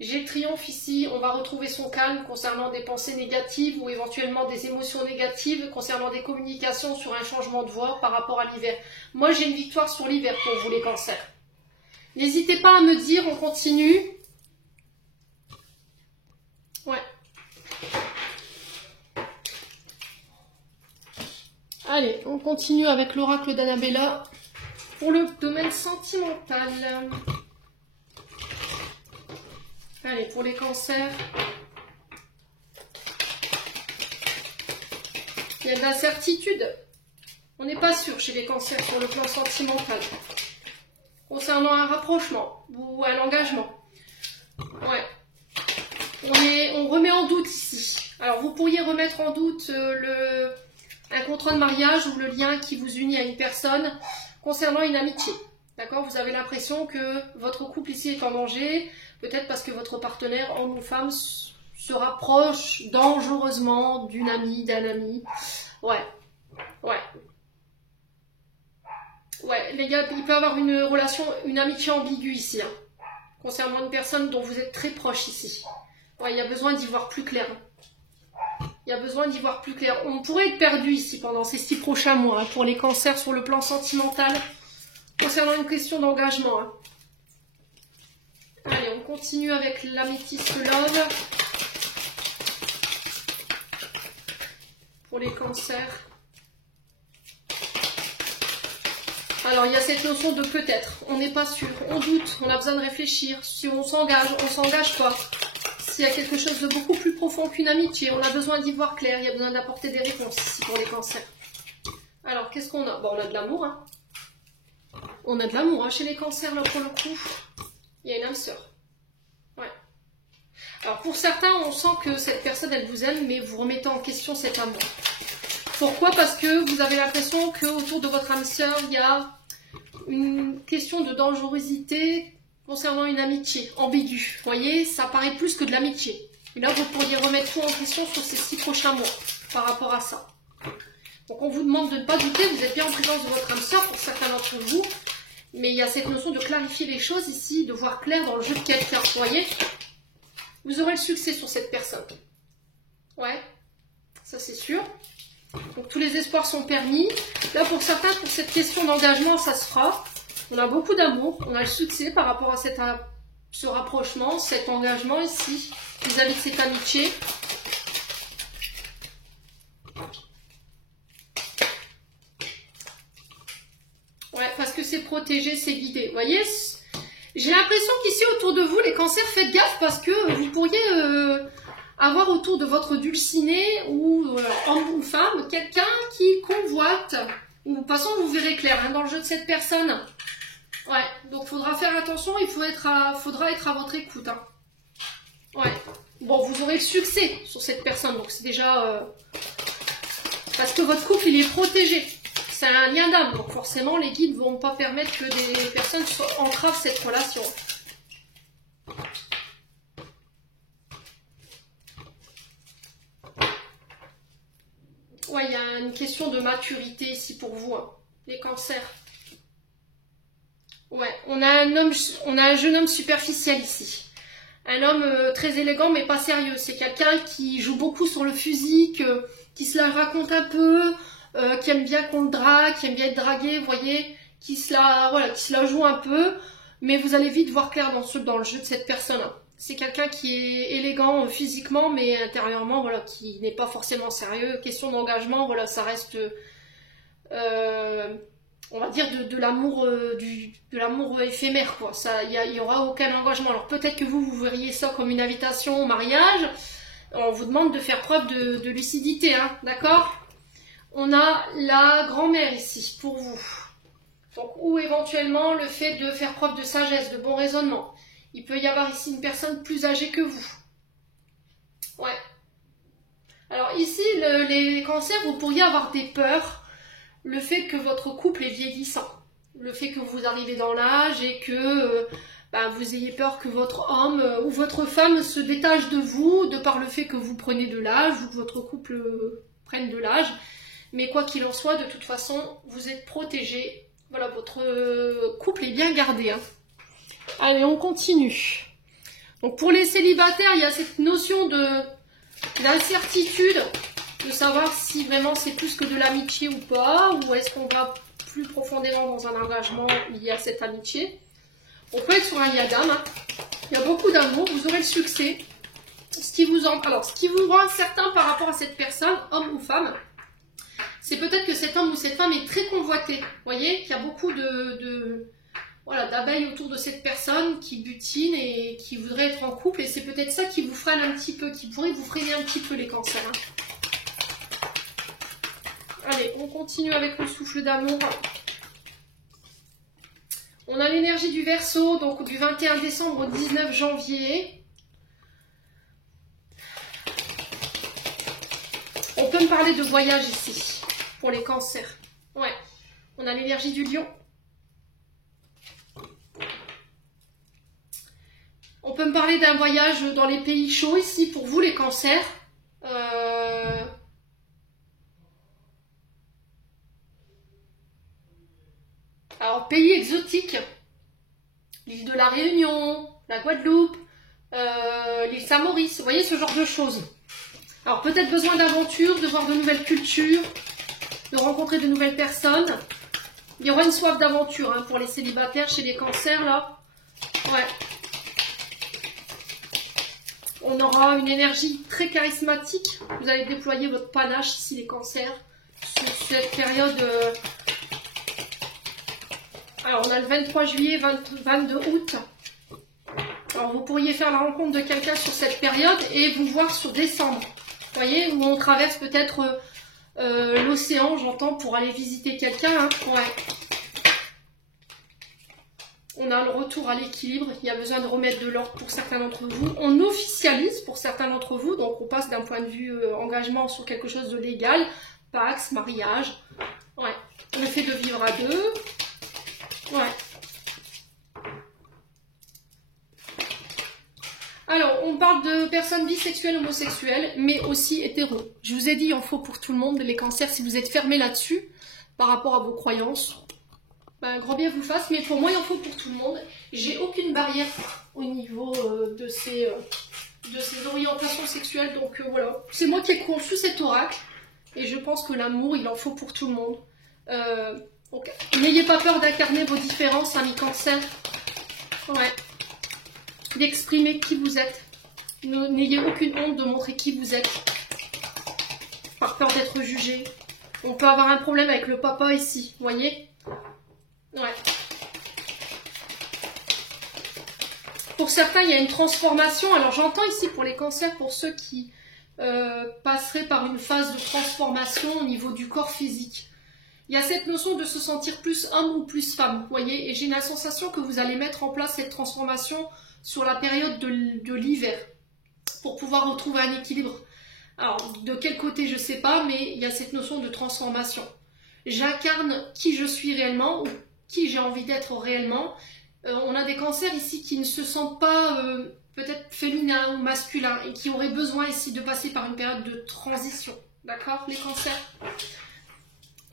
J'ai le triomphe ici. On va retrouver son calme concernant des pensées négatives ou éventuellement des émotions négatives concernant des communications sur un changement de voie par rapport à l'hiver. Moi, j'ai une victoire sur l'hiver pour vous, les cancers. N'hésitez pas à me dire, on continue. Ouais. Allez, on continue avec l'oracle d'Annabella pour le domaine sentimental. Allez, pour les cancers. Il y a de l'incertitude. On n'est pas sûr chez les cancers sur le plan sentimental. Concernant un rapprochement ou un engagement. Ouais. On remet en doute ici. Alors, vous pourriez remettre en doute un contrat de mariage ou le lien qui vous unit à une personne concernant une amitié. D'accord? Vous avez l'impression que votre couple ici est en danger, peut-être parce que votre partenaire, homme ou femme, se rapproche dangereusement d'une amie, d'un ami. Ouais. Ouais. Ouais, les gars, il peut y avoir une relation, une amitié ambiguë ici, hein, concernant une personne dont vous êtes très proche ici. Ouais, il y a besoin d'y voir plus clair. Il y a besoin d'y voir plus clair. On pourrait être perdu ici pendant ces 6 prochains mois, hein, pour les cancers sur le plan sentimental, concernant une question d'engagement. Hein. Allez, on continue avec l'améthyste love. Pour les cancers. Alors, il y a cette notion de peut-être. On n'est pas sûr, on doute, on a besoin de réfléchir. Si on s'engage pas. S'il y a quelque chose de beaucoup plus profond qu'une amitié, on a besoin d'y voir clair, il y a besoin d'apporter des réponses ici pour les cancers. Alors, qu'est-ce qu'on a? Bon, on a de l'amour, hein. On a de l'amour, hein, chez les cancers, là, pour le coup. Il y a une âme sœur. Ouais. Alors, pour certains, on sent que cette personne, elle vous aime, mais vous remettez en question cet amour. Pourquoi? Parce que vous avez l'impression qu'autour de votre âme sœur, il y a une question de dangerosité concernant une amitié ambiguë. Vous voyez, ça paraît plus que de l'amitié. Et là, vous pourriez remettre tout en question sur ces 6 prochains mois par rapport à ça. Donc, on vous demande de ne pas douter. Vous êtes bien en présence de votre âme sœur pour certains d'entre vous. Mais il y a cette notion de clarifier les choses ici, de voir clair dans le jeu de quelqu'un. Vous voyez, vous aurez le succès sur cette personne. Ouais, ça c'est sûr. Donc tous les espoirs sont permis. Là pour certains, pour cette question d'engagement, ça se fera. On a beaucoup d'amour, on a le succès par rapport à ce rapprochement, cet engagement ici, vis-à-vis de cette amitié. Ouais, parce que c'est protégé, c'est guidé. Vous voyez, j'ai l'impression qu'ici autour de vous, les cancers, faites gaffe parce que vous pourriez avoir autour de votre dulciné ou homme ou femme, quelqu'un qui convoite. Ou de toute façon, vous verrez clair hein, dans le jeu de cette personne. Ouais, donc faudra faire attention, faudra être à votre écoute. Hein. Ouais. Bon, vous aurez le succès sur cette personne, donc c'est déjà... parce que votre couple, il est protégé. C'est un lien d'âme, donc forcément, les guides ne vont pas permettre que des personnes entravent cette relation. Ouais, il y a une question de maturité ici pour vous, hein, les cancers. Ouais, on a un jeune homme superficiel ici. Un homme très élégant mais pas sérieux. C'est quelqu'un qui joue beaucoup sur le physique, qui se la raconte un peu, qui aime bien qu'on le drague, qui aime bien être dragué, vous voyez, qui se la joue un peu. Mais vous allez vite voir clair dans le jeu de cette personne. C'est quelqu'un qui est élégant physiquement mais intérieurement, voilà, qui n'est pas forcément sérieux. Question d'engagement, voilà, ça reste... on va dire de l'amour éphémère, quoi. Il y aura aucun engagement. Alors peut-être que vous verriez ça comme une invitation au mariage. On vous demande de faire preuve de lucidité, hein, d'accord? On a la grand-mère ici, pour vous. Donc, ou éventuellement le fait de faire preuve de sagesse, de bon raisonnement. Il peut y avoir ici une personne plus âgée que vous. Ouais. Alors ici, les cancers, vous pourriez avoir des peurs. Le fait que votre couple est vieillissant, le fait que vous arrivez dans l'âge et que vous ayez peur que votre homme ou votre femme se détache de vous de par le fait que vous prenez de l'âge ou que votre couple prenne de l'âge. Mais quoi qu'il en soit, de toute façon, vous êtes protégé. Voilà, votre couple est bien gardé. Hein. Allez, on continue. Donc pour les célibataires, il y a cette notion d'incertitude. De savoir si vraiment c'est plus que de l'amitié ou pas, ou est-ce qu'on va plus profondément dans un engagement lié à cette amitié. On peut être sur un yadam, hein. Il y a beaucoup d'amour, vous aurez le succès. Ce qui vous rend incertain par rapport à cette personne, homme ou femme, c'est peut-être que cet homme ou cette femme est très convoité. Vous voyez qu'il y a beaucoup d'abeilles autour de cette personne qui butinent et qui voudraient être en couple, et c'est peut-être ça qui vous freine un petit peu, qui pourrait vous freiner un petit peu les cancers. Hein. Allez, on continue avec le souffle d'amour. On a l'énergie du Verseau, donc du 21 décembre au 19 janvier. On peut me parler de voyage ici, pour les cancers. Ouais, on a l'énergie du Lion. On peut me parler d'un voyage dans les pays chauds ici, pour vous les cancers. Alors, pays exotiques, l'île de la Réunion, la Guadeloupe, l'île Saint-Maurice, vous voyez ce genre de choses. Alors, peut-être besoin d'aventure, de voir de nouvelles cultures, de rencontrer de nouvelles personnes. Il y aura une soif d'aventure hein, pour les célibataires chez les cancers, là. Ouais. On aura une énergie très charismatique. Vous allez déployer votre panache ici, les cancers, sur cette période... Alors, on a le 23 juillet, 22 août. Alors, vous pourriez faire la rencontre de quelqu'un sur cette période et vous voir sur décembre. Vous voyez, où on traverse peut-être l'océan, j'entends, pour aller visiter quelqu'un. Hein. Ouais. On a le retour à l'équilibre. Il y a besoin de remettre de l'ordre pour certains d'entre vous. On officialise pour certains d'entre vous. Donc, on passe d'un point de vue engagement sur quelque chose de légal. Pax, mariage. Ouais. Le fait de vivre à deux. Ouais. Alors, on parle de personnes bisexuelles, homosexuelles, mais aussi hétéros. Je vous ai dit, il en faut pour tout le monde, les cancers, si vous êtes fermés là-dessus, par rapport à vos croyances, ben, grand bien vous fasse, mais pour moi, il en faut pour tout le monde. J'ai aucune barrière au niveau de ces orientations sexuelles, donc voilà. C'est moi qui ai conçu cet oracle, et je pense que l'amour, il en faut pour tout le monde. Donc, n'ayez pas peur d'incarner vos différences, amis cancer. Ouais. D'exprimer qui vous êtes. N'ayez aucune honte de montrer qui vous êtes. Par peur d'être jugé. On peut avoir un problème avec le papa ici, vous voyez? Ouais. Pour certains, il y a une transformation. Alors j'entends ici pour les cancers, pour ceux qui passeraient par une phase de transformation au niveau du corps physique. Il y a cette notion de se sentir plus homme ou plus femme, vous voyez, et j'ai la sensation que vous allez mettre en place cette transformation sur la période de l'hiver pour pouvoir retrouver un équilibre. Alors, de quel côté, je ne sais pas, mais il y a cette notion de transformation. J'incarne qui je suis réellement ou qui j'ai envie d'être réellement. On a des cancers ici qui ne se sentent pas peut-être féminins ou masculins et qui auraient besoin ici de passer par une période de transition. D'accord, les cancers?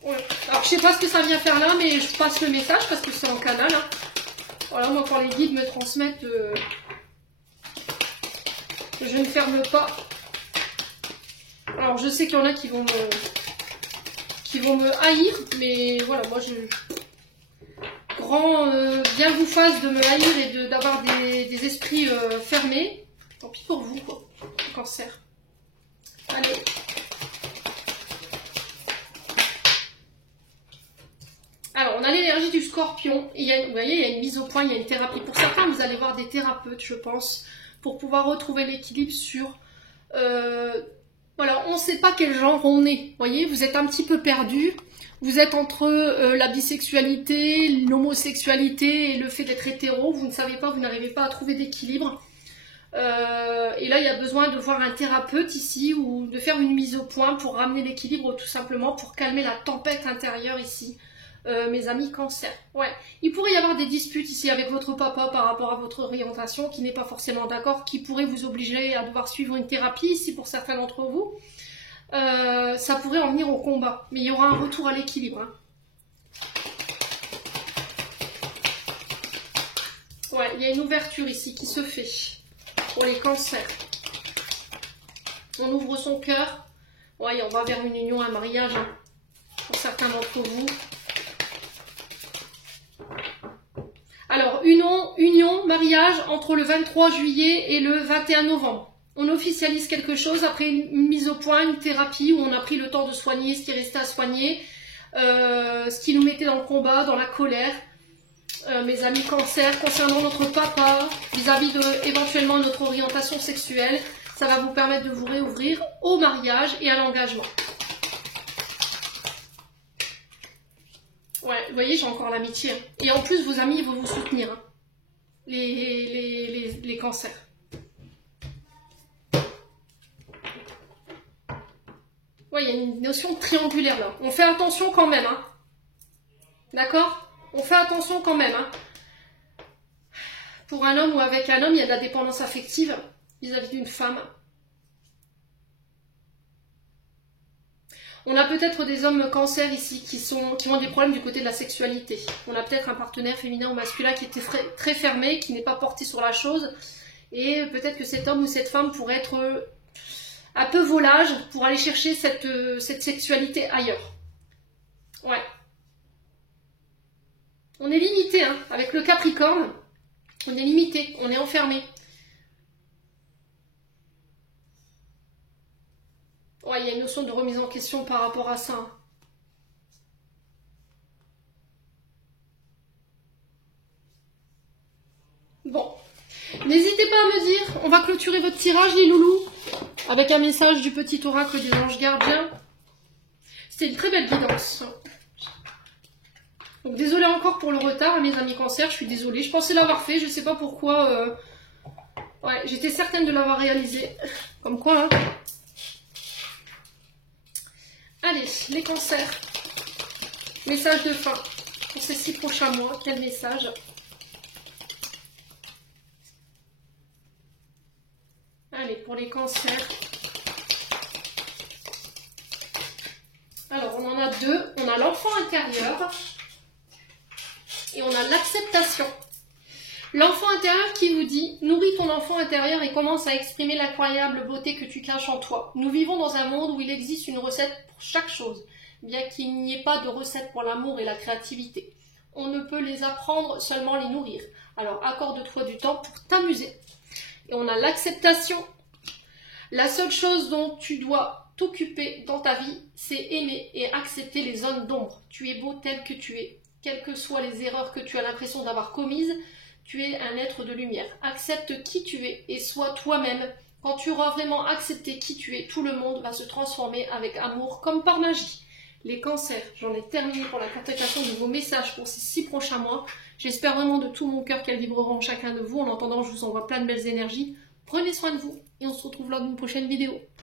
Ouais. Alors, je sais pas ce que ça vient faire là, mais je passe le message parce que c'est en canal. Hein. Voilà, moi, quand les guides me transmettent, je ne ferme pas. Alors, je sais qu'il y en a qui vont me haïr, mais voilà, moi, bien vous fasse de me haïr et d'avoir des esprits fermés. Tant pis pour vous, quoi, le cancer. Allez. Alors, on a l'énergie du scorpion. Et vous voyez, il y a une mise au point, il y a une thérapie. Pour certains, vous allez voir des thérapeutes, je pense, pour pouvoir retrouver l'équilibre sur... voilà, on ne sait pas quel genre on est. Vous voyez, vous êtes un petit peu perdu. Vous êtes entre la bisexualité, l'homosexualité et le fait d'être hétéro. Vous ne savez pas, vous n'arrivez pas à trouver d'équilibre. Et là, il y a besoin de voir un thérapeute ici ou de faire une mise au point pour ramener l'équilibre, tout simplement, pour calmer la tempête intérieure ici. Mes amis cancer. Ouais, il pourrait y avoir des disputes ici avec votre papa par rapport à votre orientation qui n'est pas forcément d'accord, qui pourrait vous obliger à devoir suivre une thérapie ici pour certains d'entre vous. Ça pourrait en venir au combat, mais il y aura un retour à l'équilibre. Hein. Ouais, il y a une ouverture ici qui se fait pour les cancers. On ouvre son cœur. Ouais, on va vers une union, un mariage hein, pour certains d'entre vous. Alors, union, mariage entre le 23 juillet et le 21 novembre. On officialise quelque chose après une mise au point, une thérapie où on a pris le temps de soigner ce qui restait à soigner, ce qui nous mettait dans le combat, dans la colère. Mes amis cancer, concernant notre papa, vis-à-vis de éventuellement notre orientation sexuelle, ça va vous permettre de vous réouvrir au mariage et à l'engagement. Ouais, vous voyez, j'ai encore l'amitié. Et en plus, vos amis vont vous soutenir. Hein. Les cancers. Ouais, il y a une notion triangulaire là. On fait attention quand même. Hein. D'accord? On fait attention quand même. Hein. Pour un homme ou avec un homme, il y a de la dépendance affective vis-à-vis d'une femme. On a peut-être des hommes cancer ici qui ont des problèmes du côté de la sexualité. On a peut-être un partenaire féminin ou masculin qui était très fermé, qui n'est pas porté sur la chose. Et peut-être que cet homme ou cette femme pourrait être un peu volage pour aller chercher cette sexualité ailleurs. Ouais. On est limité, hein. Avec le Capricorne, on est limité, on est enfermé. Ouais, il y a une notion de remise en question par rapport à ça. Bon, n'hésitez pas à me dire, on va clôturer votre tirage, les loulous, avec un message du petit oracle des anges gardiens. C'était une très belle guidance. Donc désolée encore pour le retard, mes amis cancer, je suis désolée. Je pensais l'avoir fait, je ne sais pas pourquoi. Ouais, j'étais certaine de l'avoir réalisé. Comme quoi, hein. Allez, les cancers. Message de fin pour ces 6 prochains mois. Quel message? Allez, pour les cancers. Alors, on en a 2. On a l'enfant intérieur et on a l'acceptation. L'enfant intérieur qui vous dit « Nourris ton enfant intérieur et commence à exprimer l'incroyable beauté que tu caches en toi. Nous vivons dans un monde où il existe une recette pour chaque chose, bien qu'il n'y ait pas de recette pour l'amour et la créativité. On ne peut les apprendre, seulement les nourrir. Alors accorde-toi du temps pour t'amuser. » Et on a l'acceptation. La seule chose dont tu dois t'occuper dans ta vie, c'est aimer et accepter les zones d'ombre. Tu es beau tel que tu es. Quelles que soient les erreurs que tu as l'impression d'avoir commises, Tu es un être de lumière. Accepte qui tu es et sois toi-même. Quand tu auras vraiment accepté qui tu es, tout le monde va se transformer avec amour comme par magie. Les cancers, j'en ai terminé pour la contétation de vos messages pour ces 6 prochains mois. J'espère vraiment de tout mon cœur qu'elles vibreront chacun de vous. En attendant, je vous envoie plein de belles énergies. Prenez soin de vous et on se retrouve lors d'une prochaine vidéo.